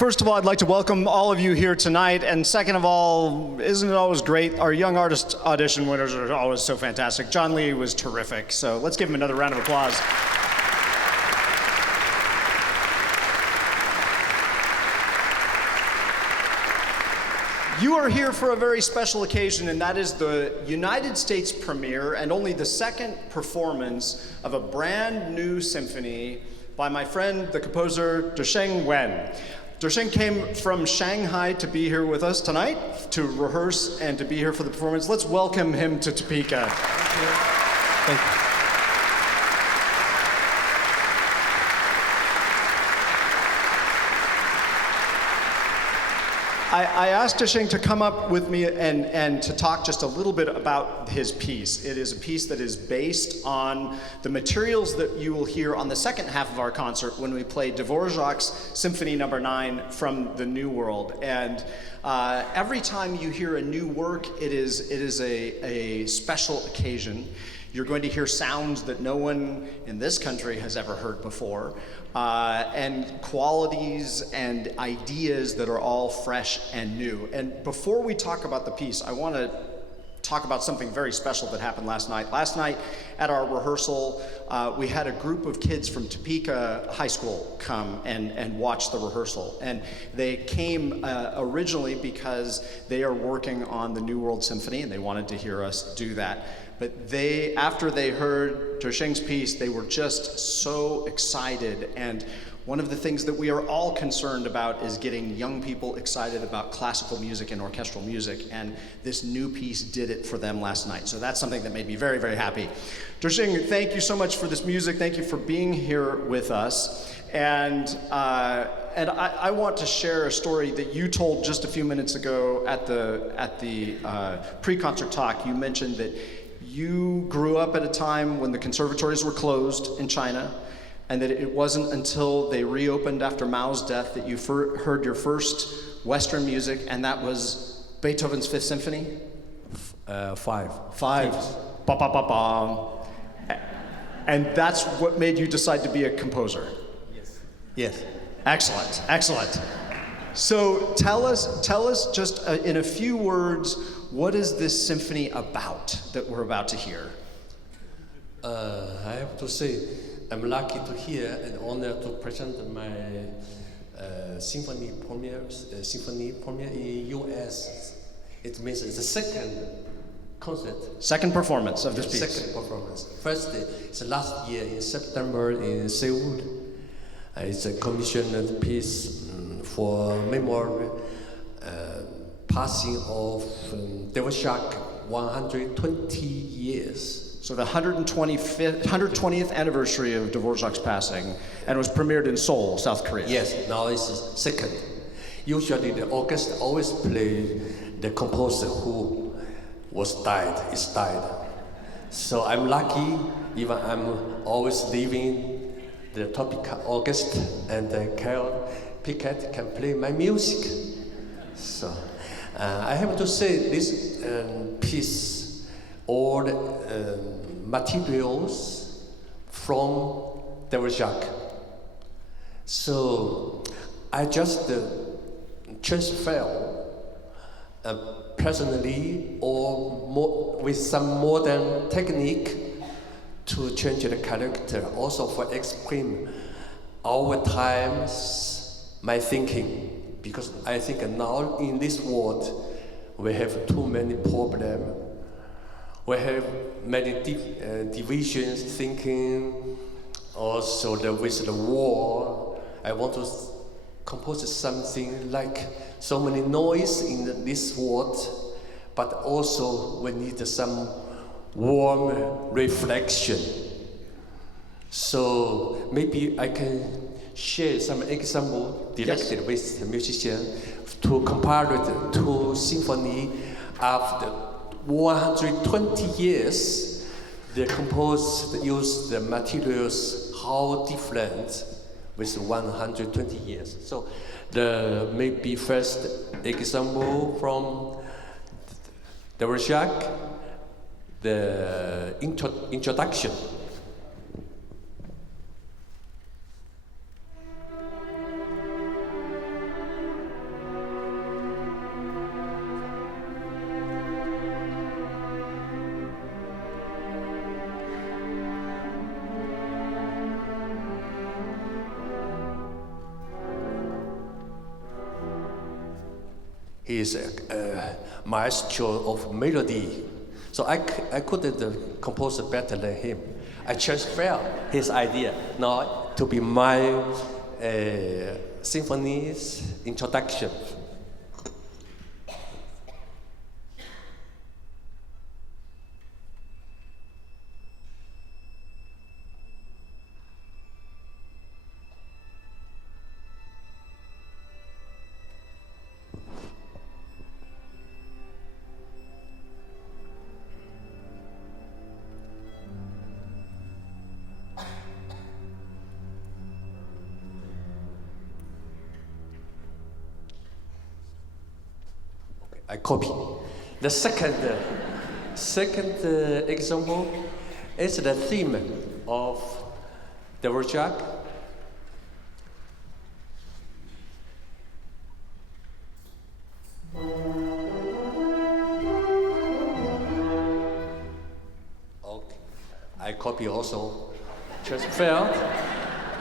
First of all, I'd like to welcome all of you here tonight, and second of all, isn't it always great? Our Young Artist Audition winners are always so fantastic. John Lee was terrific, so let's give him another round of applause. You are here for a very special occasion, and that is the United States premiere and only the second performance of a brand new symphony by my friend, the composer Deqing Wen. Deqing came from Shanghai to be here with us tonight, to rehearse and to be here for the performance. Let's welcome him to Topeka. Thank you. Thank you. I asked Deqing to come up with me and to talk just a little bit about his piece. It is a piece that is based on the materials that you will hear on the second half of our concert when we play Dvořák's Symphony No. 9 from the New World. And every time you hear a new work, it is a special occasion. You're going to hear sounds that no one in this country has ever heard before, and qualities and ideas that are all fresh and new. And before we talk about the piece, I want to talk about something very special that happened last night. Last night at our rehearsal, we had a group of kids from Topeka High School come and watch the rehearsal. And they came originally because they are working on the New World Symphony and they wanted to hear us do that. But after they heard Deqing's piece, they were just so excited. And one of the things that we are all concerned about is getting young people excited about classical music and orchestral music. And this new piece did it for them last night. So that's something that made me very, very happy. Deqing, thank you so much for this music. Thank you for being here with us. And I want to share a story that you told just a few minutes ago at the pre-concert talk. You mentioned that you grew up at a time when the conservatories were closed in China, and that it wasn't until they reopened after Mao's death that you heard your first Western music, and that was Beethoven's Fifth Symphony? Five. Ba, ba, ba, ba. And that's what made you decide to be a composer? Yes. Excellent, excellent. So tell us just in a few words, what is this symphony about that we're about to hear? I have to say, I'm lucky to hear and honored to present my symphony premiere in US. It means it's the second concert. Second performance of this piece. Second performance. First, it's last year in September in Seoul. It's a commissioned piece for memory passing of Dvořák 120 years. So the 120th anniversary of Dvořák's passing, and it was premiered in Seoul, South Korea. Yes, now it's second. Usually the orchestra always play the composer who is died. So I'm lucky, even I'm always leaving the Topeka Orchestra, and Pickett can play my music. So I have to say this piece, all materials from Dvořák. So I just transfer personally or with some modern technique to change the character, also for explain our times, my thinking. Because I think now in this world, we have too many problems. We have many divisions, thinking, also with the war. I want to compose something like so many noise in this world, but also we need some warm reflection. So maybe I can share some example directed with the musician to compare it to symphony after 120 years. The composer used the materials how different with 120 years. So the maybe first example from Dvořák, the introduction. He's a maestro of melody. So I couldn't compose better than him. I transferred his idea now to be my symphony's introduction. I copy. The second example is the theme of Dvořák. Okay. I copy also, transferred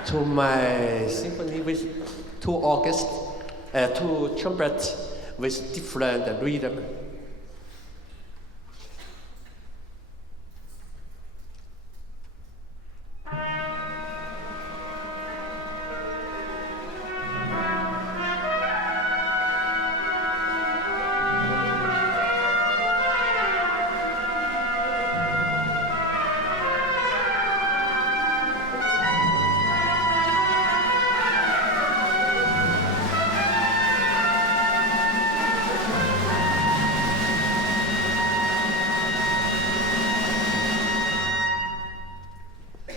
to my symphony with two orchestras, two trumpets with different rhythm.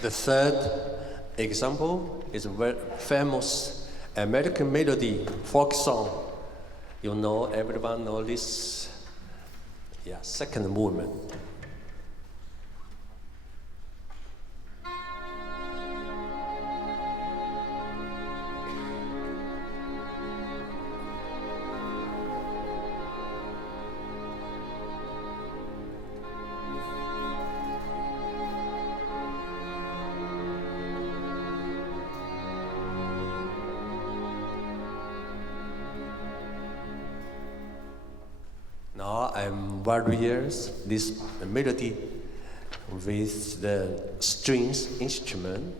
The third example is a very famous American melody, folk song. You know, everyone knows this, second movement. Now I'm various this melody with the strings instrument.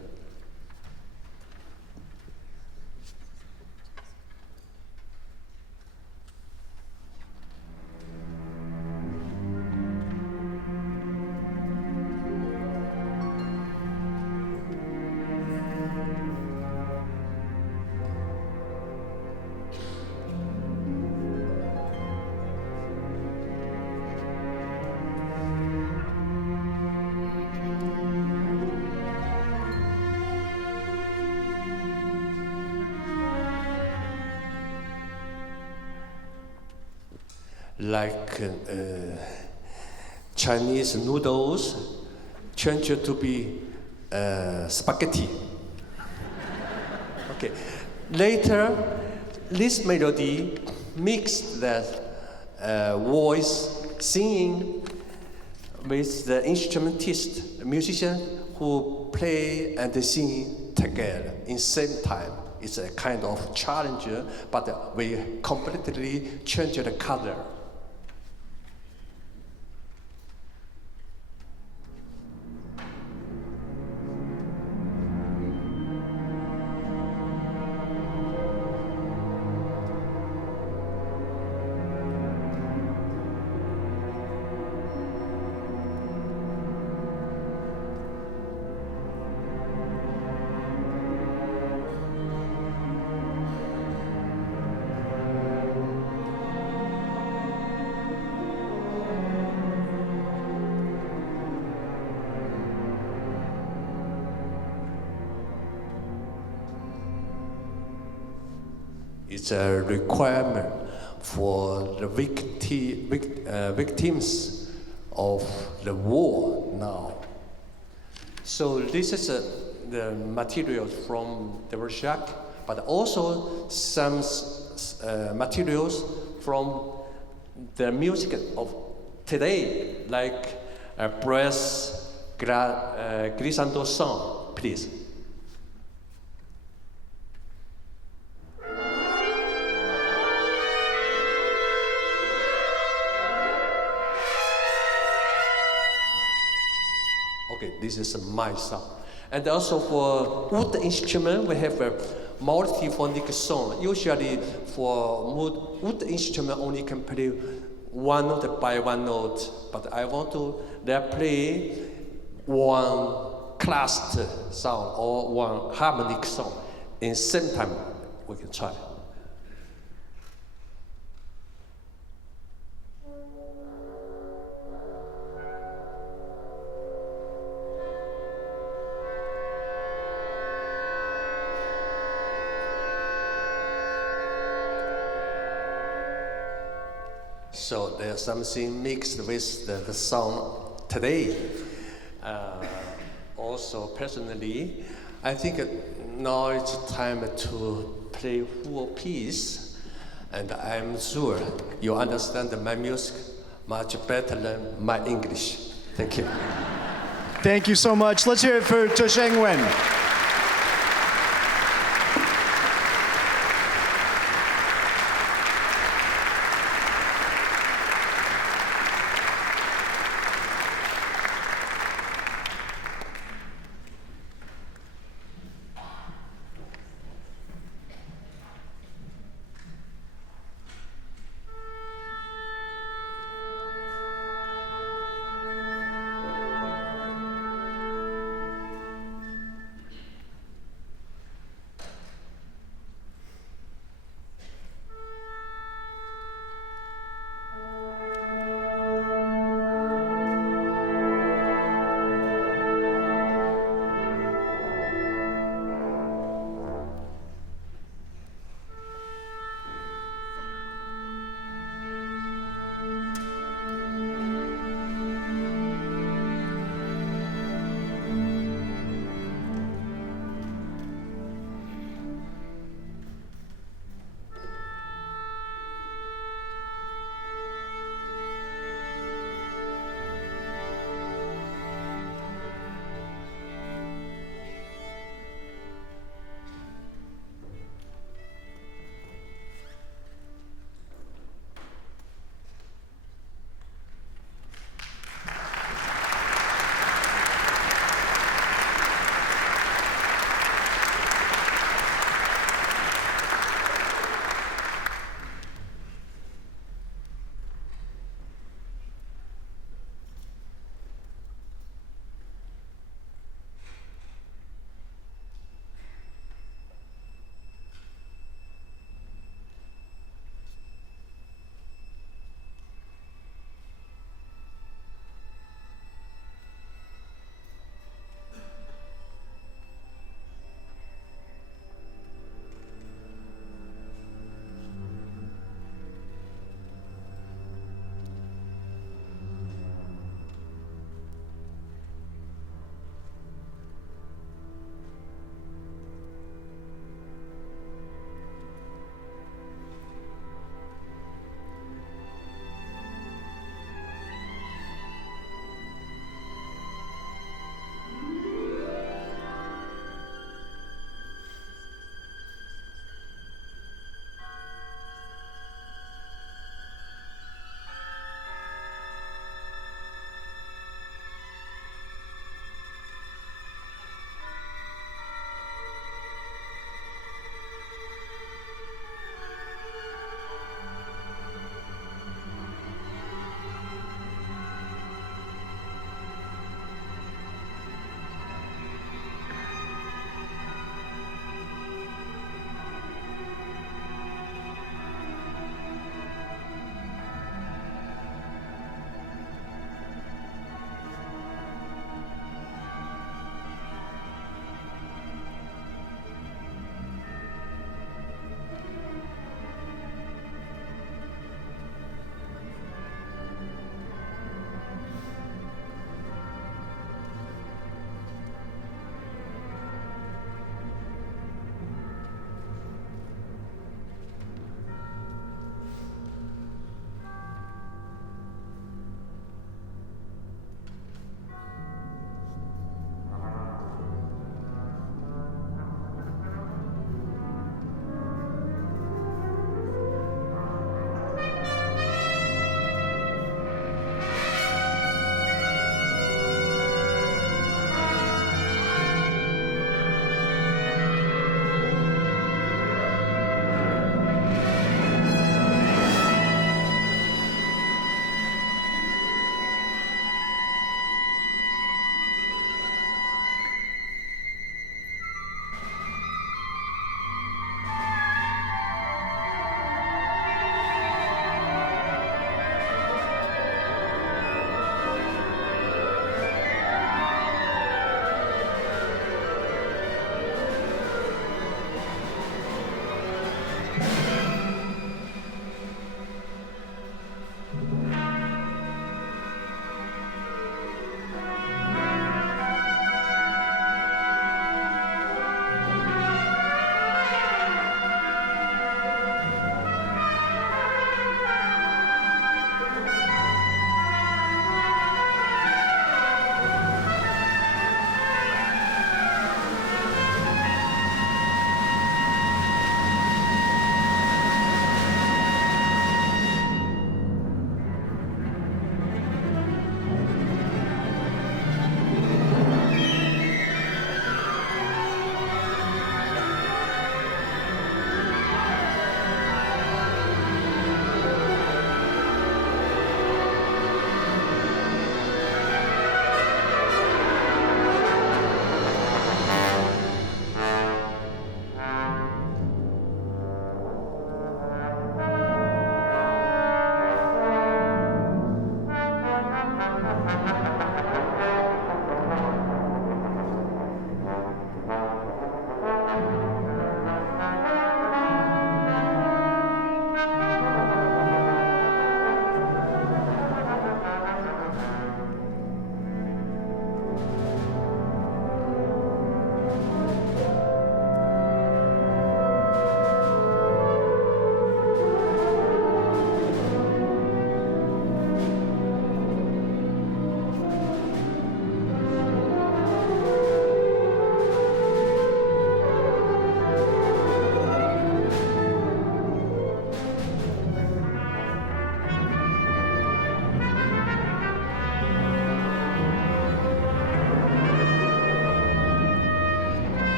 Like Chinese noodles changed to be spaghetti. Okay. Later, this melody mixed the voice singing with the instrumentist, musician who play and sing together in same time. It's a kind of challenge, but we completely change the color. It's a requirement for the victims of the war now. So this is the materials from Dvořák, but also some materials from the music of today, like brass glissando song, please. this is my sound. And also for wood instrument, we have a multiphonic song. Usually for wood instrument only can play one note by one note, but I want to play one cluster sound or one harmonic song. In same time, we can try. So there's something mixed with the song today. Also, personally, I think now it's time to play full piece, and I'm sure you understand my music much better than my English. Thank you. Thank you so much. Let's hear it for Deqing Wen.